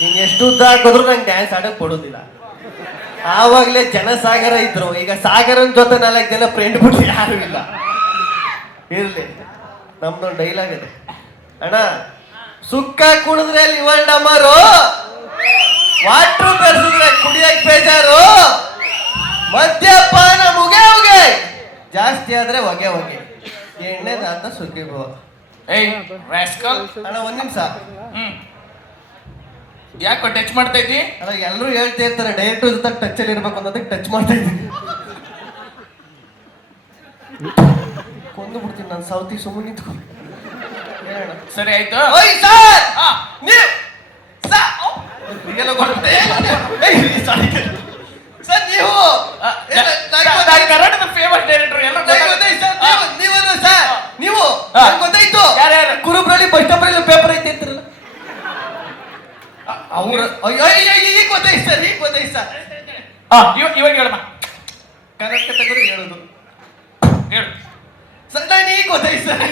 ನೀನ್ ಎಷ್ಟು ಉದ್ದ ಹಾಕಿದ್ರು ನಂಗೆ ಡ್ಯಾನ್ಸ್ ಆಡಕ್ ಕೊಡೋದಿಲ್ಲ ಆವಾಗ್ಲೇ ಜನಸಾಗರ ಇದ್ರು. ಈಗ ಸಾಗರನ್ ಜೊತೆ ನಾಲ್ಕು ಜನ ಫ್ರೆಂಡ್ ಬಿಟ್ಟು ಯಾರು ಇಲ್ಲ. ಇರ್ಲಿ. ನಮ್ದೊಂದು ಡೈಲಾಗ್ ಇದೆ. ಅಣ್ಣ ಸುಕ್ಕ ಕುಡಿದ್ರೆ ಲಿವರ್ ಡಮರು? ವಾಟ್ರು ಬೆರೆಸಿದ್ರೆ ಕುಡಿಯಕ್ ಬೇಜಾರು? ಮದ್ಯಪಾನ ಮುಗೆ ಮುಗೆ? ಜಾಸ್ತಿ ಆದ್ರೆ ಹೊಗೆ ಹೊಗೆ. ಎಣ್ಣೆದಾದ ಸುಗ್ಗಿ ಗೋ ಏಯ್ ರಾಸ್ಕಲ್ ಅಣ್ಣ ಒಂದ್ ನಿಮಿಷ. ಹ್ಮ್. ಯಾಕೋ ಟಚ್ ಮಾಡ್ತಾ ಇದ್ವಿ ಅಲ್ಲ ಎಲ್ಲರೂ ಹೇಳ್ತಾ ಇರ್ತಾರೆ ಡೈರೆಕ್ಟ್ ಜೊತೆ ಟಚ್ ಅಲ್ಲಿ ಇರ್ಬೇಕು ಅನ್ನೋದಕ್ಕೆ ಟಚ್ ಮಾಡ್ತಾ ಇದ್ವಿ ಕೊಂದು ಬಿಡ್ತೀನಿ ನಾನು ಸೌತಿ ಸುಮ್ಮನೆ ನಿಂತ್ಕೊ ಸರಿ ಆಯ್ತು. ಓಯ್ ಸರ್! ನೀವು ಸರ್ ಗೊತ್ತೇ sorry. ಸರ್ ನೀವು ನ-. ಕನ್ನಡದ ಫೇಮಸ್ ಡೈರೆಕ್ಟರ್ ಎಲ್ಲ ಸರ್, ನೀವು ನೀವಲ್ಲ ಸರ್? ನೀವು ಗೊತ್ತಾಯ್ತು? ಕುರುಬ್ರಳ್ಳಿ ಬಸ್ ಸ್ಟಾಪ್ ಪೇಪರ್ ಐತೆ ಅಂತಿರಲ್ಲ. ಅವ್ರ ಅಯ್ಯೋ ಅಯ್ಯೋ, ಈಗ ಗೊತ್ತಾಯ್ತು ಸರ್ ಈಗ ಗೊತ್ತಾಯ್ತು ಸರ್? ಇವಾಗ ಇವಾಗ ಹೇಳಮ್ಮ. ಕರೆಕ್ಟ್ ತೆಗೆದು ಹೇಳೋದು. ಹೇಳು. ಸರ್ ನಾನು ಈಗ ಗೊತ್ತಾಯ್ತು ಸರ್?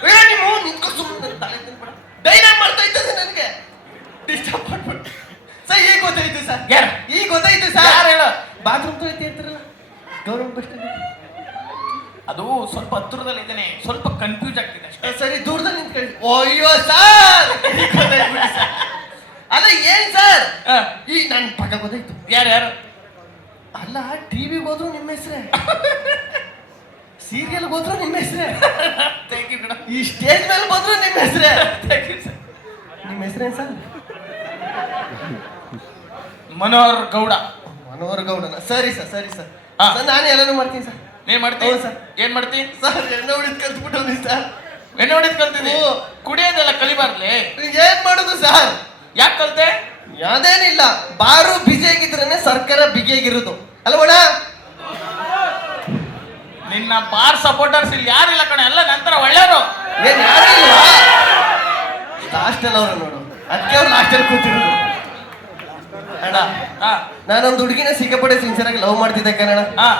ನೀನು ನೀವು ನಿಂತ್ಕೊ ಸುಮ್ಮನೆ ಡೈನಾಗ್ ಮಾಡ್ತಾ ಇದ್ದದೆ ನನಗೆ. ಡಿಸ್ಟರ್ಬ್ ಮಾಡ್ಬಿಟ್ಟು ಸರ್ ಈಗ ಗೊತ್ತಾಯ್ತು ಸರ್? ಯಾರು? ಈಗ ಗೊತ್ತಾಯ್ತು ಸರ್? ಯಾರು ಹೇಳು? ಬಾತ್ರೂಮ್ ತೊಳಿತಿ ಅಂತಿರಲ್ಲ ಗೌರವ ಬಸ್ ಅದು ಸ್ವಲ್ಪ ಹತ್ತಿರದಲ್ಲಿ ಇದ್ದೇನೆ ಸ್ವಲ್ಪ ಕನ್ಫ್ಯೂಸ್ ಆಗ್ತಿದೆ ಅಷ್ಟೇ. ಸರಿ ದೂರದಲ್ಲಿ ನಿಂತ್ಕೊಂಡು ಅಯ್ಯೋ ಸರ್! ಅಲ್ಲ ಏನ್ ಸರ್? ಈ ನನ್ನ ಪಕ್ಕ ಗೊತ್ತಾಯ್ತು ಯಾರು ಯಾರು? ಅಲ್ಲ ಟಿವಿಗೆ ಹೋದ್ರು ನಿಮ್ಮ ಹೆಸರೇ? ಸೀರಿಯಲ್ ಹೋದ್ರು ನಿಮ್ಮ ಹೆಸರೇ? ಥ್ಯಾಂಕ್ ಯು ಕಣ ಈ ಸ್ಟೇಜ್ ಮೇಲೆ ಹೋದ್ರು ನಿಮ್ಮ ಹೆಸರೇ? ಥ್ಯಾಂಕ್ ಯು ಸರ್ ನಿಮ್ಮ ಹೆಸರೇನ್ ಸರ್? ಮನೋಹರ್ ಗೌಡ. ಮನೋಹರ್ ಗೌಡನ? ಸರಿ ಸರ್ ಸರಿ. ಸರ್ ನಾನು ಎಲ್ಲಾನು ಮಾಡ್ತೀನಿ ಸರ್. ಏನ್ ಮಾಡ್ತಿ? ಹೌದು ಸರ್. ಏನ್ ಮಾಡ್ತಿ? ಸರ್ ಎಣ್ಣೆ ಹೊಡಿದ್ ಕಲ್ತ್ಬಿಟ್ಟವ್ನಿ ಸರ್. ಎಣ್ಣೆ ಹೊಡಿದ್ ಕಲ್ತಿದ್ದಿ? ಹ್ಞೂ. ಕುಡಿಯೋದೆಲ್ಲ ಕಲಿಬಾರ್ಲಿ ಏನ್ ಮಾಡುದು ಸರ್? ಯಾಕೆ ಕಲ್ತೆ? ಯಾವ್ದೇನಿಲ್ಲ. ಬಾರು ಬಿಜಿಯಾಗಿದ್ರೇನೆ ಸರ್ಕಾರ ಬಿಗಿಯಾಗಿರೋದು ಅಲ್ವಣ ನಿನ್ನ ಬಾರ್ ಸಪೋರ್ಟರ್ಸ್ ಇಲ್ಲಿ ಯಾರಿಲ್ಲ ಕಣ. ಎಲ್ಲ ನಂತರ ಒಳ್ಳೆಯವರು. ಏನ್ ಯಾರು ಇಲ್ವಾ ಲಾಸ್ಟ್ ಅಲ್ಲಿ ಅವ್ರ ನೋಡು. ಅದಕ್ಕೆ ಅವ್ರು ಲಾಸ್ಟ್ ಅಲ್ಲಿ ಕೂತಿರೋದು. ಅಣ್ಣ ನಾನೊಂದು ಹುಡುಗಿನ ಸಿಕ್ಕಾಪಟ್ಟೆ ಸಿನ್ಸಿಯರ್ ಆಗಿ ಲವ್ ಮಾಡ್ತಿದ್ದೆ ಕನ್ನಡ ಹಾ.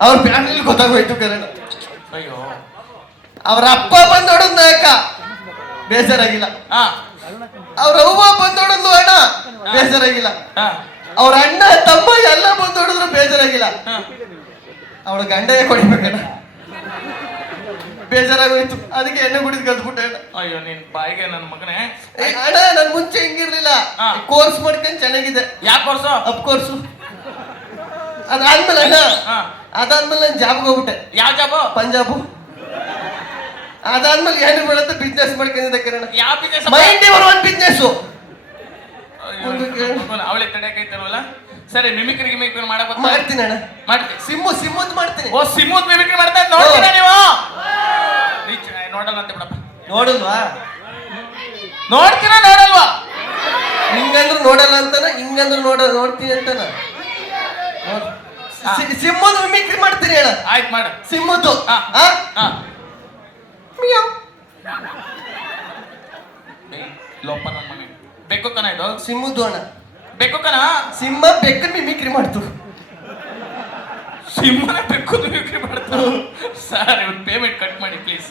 ಅವ್ರ ಫ್ಯಾಮಿಲಿ ಗೊತ್ತಾಗೋಯ್ತು ಕನ್ನಡ ಅಯ್ಯೋ. ಅವ್ರ ಅಪ್ಪ ಬಂದ್ ನೋಡೋದ್ ಅಕ್ಕ ಬೇಜಾರಾಗಿಲ್ಲ. ಅವ್ರ ಅವ್ವ ಬಂದ್ ನೋಡಿದ್ಲು ಅಣ್ಣ? ಬೇಜಾರಾಗಿಲ್ಲ. ಹಾ. ಅವ್ರ ಅಣ್ಣ ತಮ್ಮ ಎಲ್ಲ ಬಂದ್ ನೋಡಿದ್ರು ಬೇಜಾರಾಗಿಲ್ಲ. ಅವಳ ಗಂಡೇ ಕೊಡಿಬೇಕಣ್ಣ ಬೇಜಾರಾಗೋಯ್ತು. ಅದಕ್ಕೆ ಎಣ್ಣೆ ಕುಡಿದ್ ಕಲ್ತ್ಬಿಟ್ಟೆ ಅಯ್ಯೋ ನಿನ್ ಬಾಯಿಗೆ ನನ್ನ ಮಗನೇ. ಅಣ್ಣ ನನ್ ಮುಂಚೆ ಹಿಂಗಿರ್ಲಿಲ್ಲ. ಕೋರ್ಸ್ ಮಾಡ್ಕೊಂಡ್ ಚೆನ್ನಾಗಿದೆ. ಯಾಕೆ ಕೋರ್ಸ್ ಅಪ್ ಕೋರ್ಸು ಅದಾದ್ಮೇಲೆ ಹಾ. ಅದಾದ್ಮೇಲೆ ನಾನು ಜಾಬ್ಗೆ ಹೋಗ್ಬಿಟ್ಟೆ. ಯಾವ ಜಾಬ್? ಪಂಜಾಬು. ಅದಾದ್ಮೇಲೆ ಏನು ಬೇಡತ್ತೆ ಬಿಸ್ನೆಸ್ ಮಾಡ್ಕೊಂಡಿದ್ದೆ ಕಿರಣ. ಯಾವ ಬಿಸ್ನೆಸ್ ಮೈಂಡ್ ಇವರು ಒಂದು ಬಿಸ್ನೆಸ್ ಅವಳೆ ತಡೆಯಕೈತಾರಲ್ಲ ಸರಿ ಮಿಮಿಕ್ರಿ ಗಿಮಿಕ್ರಿ ಮಾಡಕ್? ಮಾಡ್ತೀನಿ ಅಣ್ಣ. ಮಾಡ್ತೀನಿ ಸಿಮ್ಮು ಸಿಮ್ಮುದ್ ಮಾಡ್ತೀನಿ. ಓ ಸಿಮ್ಮುದ್ ಮಿಮಿಕ್ರಿ ಮಾಡ್ತಾ ನೋಡ್ತೀರಾ ನೀವು? ನೋಡಲ್ಲ ಅಂತ ಬಿಡಪ್ಪ. ನೋಡಲ್ವಾ? ನೋಡ್ತೀರಾ ನೋಡಲ್ವಾ? ಹಿಂಗಂದ್ರು ನೋಡಲ್ಲ ಅಂತಾನ ಹಿಂಗಂದ್ರು ನೋಡ ನೋಡ್ತೀನಿ ಅಂತಾನ. ನೋಡ್. ಸಿ- ಮಿಮಿಕ್ರಿ ಮಾಡ್ತೀನಿ ಹೇಳ. ಆಯ್ತು ಮಾಡು. ಸಿಂಹದ್ದು. ಏಯ್, ಮನೆ. ಬೆಕ್ಕು ಕಣ ಇದು? ಸಿಂಹದ್ದು ಅಣ್ಣ. ಬೆಕ್ಕು ಕಣ? ಸಿಂಹ ಬೆಕ್ಕನ್ ಮಿಮಿಕ್ರಿ ಮಾಡ್ತು. ಸಿಂಹನ ಬೆಕ್ಕು ಮಿಮಿಕ್ರಿ ಮಾಡ್ತು? ಸರ್ ಇವ್ರ ಪೇಮೆಂಟ್ ಕಟ್ ಮಾಡಿ ಪ್ಲೀಸ್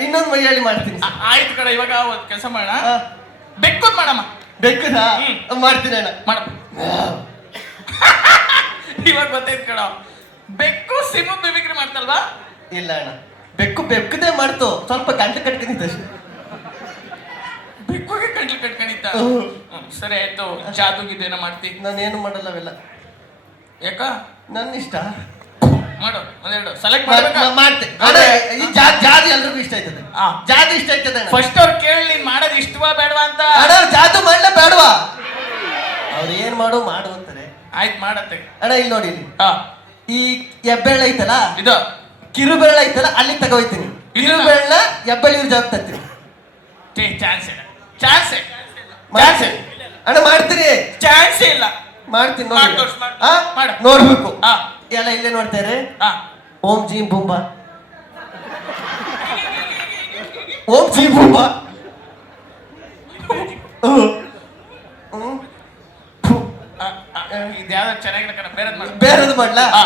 ಇನ್ನೊಂದು ಮೈಯಲ್ಲಿ ಮಾಡ್ತೀನಿ. ಆಯ್ತು ಕಣ ಇವಾಗ ಒಂದು ಕೆಲಸ ಮಾಡೋಣ. ಬೆಕ್ಕು ಬೆಕ್ಕದ್ ಮಾಡಮ್ಮ. ಬೆಕ್ಕದ. ಮಾಡ್ತೀನಿ ಅಣ್ಣ. ಮಾಡಮ್ಮ ಇವಾಗ ಗೊತ್ತೈತ್ ಕಣ. ಬೆಕ್ಕು ಸಿಂಹದ ಮಿಮಿಕ್ರಿ ಮಾಡ್ತಲ್ವಾ ಇಲ್ಲ ಅಣ್ಣ. ಬೆಕ್ಕು ಬೆಕ್ಕದೇ ಮಾಡ್ತು. ಸ್ವಲ್ಪ ಗಂಟೆ ಕಟ್ಕೊಂಡಿದ್ದಷ್ಟೇ ಬೆಕ್ಕುಗೆ ಗಂಟ್ಲು ಕಟ್ಕೊಂಡಿದ್ದ? ಹ್ಮ್. ಸರಿ ಆಯ್ತು. ಜಾದುಗಿದ್ದೇನ ಮಾಡ್ತಿ. ನಾನೇನು ಮಾಡಲ್ಲ ಅವೆಲ್ಲ. ಯಾಕ? ನನ್ನ ಇಷ್ಟ ಮಾಡು ಒಂದೆರಡು. ಸೆಲೆಕ್ಟ್ ಮಾಡ್- ಮಾಡ್ಬೇಕಾ? ಮಾ- ಮಾಡ್ತೆ. ಅಣ್ಣ, ಈ ಜಾ- ಜಾದು ಎಲ್ರಿಗೂ ಇಷ್ಟ ಆಯ್ತದೆ. ಆ. ಜಾದು ಇಷ್ಟ ಆಯ್ತದೆ ಅಣ್ಣ. ಫಸ್ಟ್ ಅವ್ರು ಕೇಳಿ ನೀನ್ ಮಾಡೋದು ಇಷ್ಟವಾ ಬೇಡವಾ ಅಂತ? ಅಣ್ಣ ಜಾದು ಮಾಡ್ಲೇ ಬೇಡವಾ? ಅವ್ರು ಏನ್ ಮಾಡು ಮಾಡು. ಆಯ್ತು ಮಾಡತ್ತೆ. ಅಣ್ಣ ಇಲ್ಲಿ ನೋಡಿ ಇಲ್ಲಿ. ಹಾ. ಈ ಹೆಬ್ಬೆಳ್ಳ ಐತಲ್ಲ? ಇದು. ಕಿರುಬೆಳ್ಳ ಐತಲ್ಲ ಅಲ್ಲಿ ತಗೋಯ್ತೀನಿ. ಇದನ್ನ? ಕಿರುಬೆಳ್ಳ ಹೆಬ್ಬಳ್ಳಿವ್ರ ಜಾಗ ತರ್ತೀನಿ. ಚಾನ್ಸ್ ಇಲ್ಲ. ಚಾನ್ಸ್ ಮಾಡ್ತೀನಿ. ಅಣ್ಣ ಮಾಡ್ತೀರಿ ಚಾನ್ಸ್ ಇಲ್ಲ. ಮಾಡ್ತೀನಿ ಮಾಡ್ ನೋಡಿ ತೋರ್ಸು, ಮಾಡ್. ಆ? ಮಾಡು. ನೋಡ್ಬೇಕು. ಹಾ. ಎಲ್ಲ ಇಲ್ಲೇ ನೋಡ್ತಾರೆ ಹಾ. ಓಂ ಜೀಂ ಬುಂಬಾ. ಓಂ ಜೀಂ ಬುಂಬಾ. ಹ್ಮ್. ಬೇರೆದ್ ಮಾಡು. ಬೇರೆದು ಮಾಡ್ಲಾ? ಹಾ.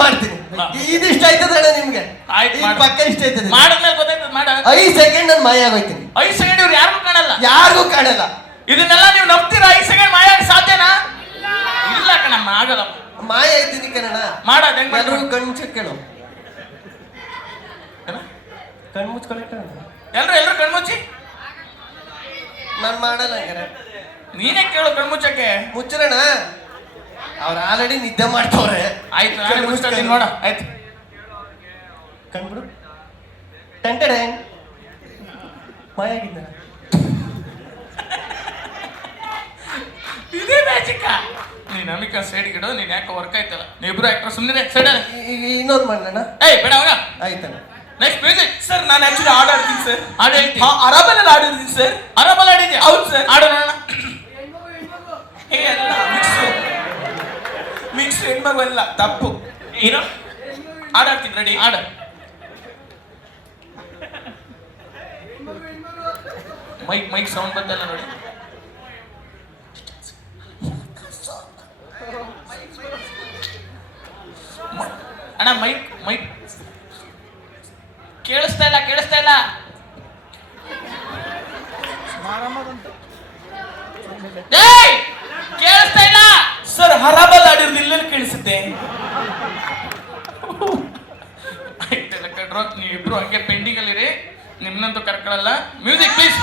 ಮಾಡ್ತೀನಿ. ಹಾ. ಇದು ಇಷ್ಟ ಆಯ್ತದ ಅಣ್ಣ ನಿಮ್ಗೆ? ಆಯ್ತು ಇದು ಮಾಡು. ಪಕ್ಕ ಇಷ್ಟ ಆಯ್ತದೆ ಮಾಡಿದ್ಮೇಲೆ ಗೊತ್ತಾಯ್ತದ ಮಾಡ. ಐದು ಸೆಕೆಂಡ್ ನಾನು ಮಾಯ ಆಗೋಯ್ತೀನಿ. ಐದು ಸೆಕೆಂಡ್ ಇವ್ರು ಯಾರಿಗೂ ಕಾಣಲ್ಲ. ಇದನ್ನೆಲ್ಲ ನೀವು ನಂಬ್ತೀರಾ? ಐದು ಸೆಕೆಂಡ್ ಮಾಯ ಸಾಧ್ಯನಾ? ಇಲ್ಲ ಕಣ ಆಗಲ್ಲ. ಮಾಯ ಇದ್ದೀನಿ ಕಣ ಮಾಡೋದು ಹೆಂಗ್ ಎಲ್ರು ಮಾಡ್ರು ಕಣ್ ಮುಚ್ಚಿಟ್ಕೊಳ್ಳು ಕಣ್ ಮುಚ್ಕೊಳಕ್ಕೆ ಎಲ್ರು ಎಲ್ರು ಕಣ್ಮುಚ್ಚಿ ನಾನು ಮಾಡಲ್ಲ ನೀನೇ ಕೇಳು ಕಣ್ಮುಚ್ಚಕ್ಕೆ ಮುಚ್ಚರಣ ಅವ್ರು ಆಲ್ರೆಡಿ ನಿದ್ದೆ ಮಾಡ್ತವ್ರೆ. ಆಯ್ತು ನೋಡ ಆಯ್ತು. ಕಣ್ಬಿಡು. ಟೆಂಟೆಡ್ ಹೆಂಗ್ ಮಾಯಾಗಿದ್ದ ಇದೇ ಮ್ಯಾಜಿಕ್ಕ ನೀ ನಮಿಕ ಸೈಡ್ ಗಿಡ ನೀನ್ ಯಾಕೆ ವರ್ಕ್ ಆಯ್ತಲ್ಲ? ನೀವಿಬ್ರು ಆಕ್ಟರ್ ಸುಮ್ಮನೆ ಸೈಡ್ ಇನ್ನೊಂದು ಮಾಡೋಣ ಏಯ್ ಬೇಡ ಅವಾಗ ಆಯ್ತಣ್ಣ ನೆಕ್ಸ್ಟ್ ಮ್ಯೂಸಿಕ್ ಸರ್ ನಾನು ಆಕ್ಚುಲಿ ಹಾಡು ಆಡ್ತೀನಿ ಸರ್ ಹಾಡು ಹೇಳ್ತೀನಿ. ಅರಬಲ್ಲಿ ಆಡಿದ್ದೀನಿ ಸರ್ ಆರಾಮಲ್ಲ ಆಡಿದ್ದೀನಿ ಹೌದು ಸರ್ ಆಡೋಣ ಏ ಅಲ್ಲ ಮಿಕ್ಸು ಮಿಕ್ಸ್ ಹೆಣ್ಮಗು ಅಲ್ಲ ತಪ್ಪು. ಏನೋ? ಹಾಡಾಡ್ತೀನಿ ರೆಡಿ ಹಾಡ ಮೈಕ್ ಮೈಕ್ ಸೌಂಡ್ ಬಂದಲ್ಲ ನೋಡಿ. ಮ- ಅಣ್ಣ ಮೈಕ್ ಮೈಕ್. ಕೇಳಿಸ್ತಾ ಇಲ್ಲ ಕೇಳಿಸ್ತಾ ಇಲ್ಲ. ಏಯ್! ಕೇಳಿಸ್ತಾ ಇಲ್ಲ ಸರ್ ಹರಾಬಲ್ ಆಡಿರೋದು ಇಲ್ಲೆಲ್ಲಿ ಕೇಳಿಸುತ್ತೆ ನೀವಿಬ್ರು ಹಂಗೆ ಪೆಂಡಿಂಗ್ ಅಲ್ಲಿ ನಿಮ್ಮನ್ನಂತೂ ಕರ್ಕೊಳ್ಳಲ್ಲ ಮ್ಯೂಸಿಕ್ ಪ್ಲೀಸ್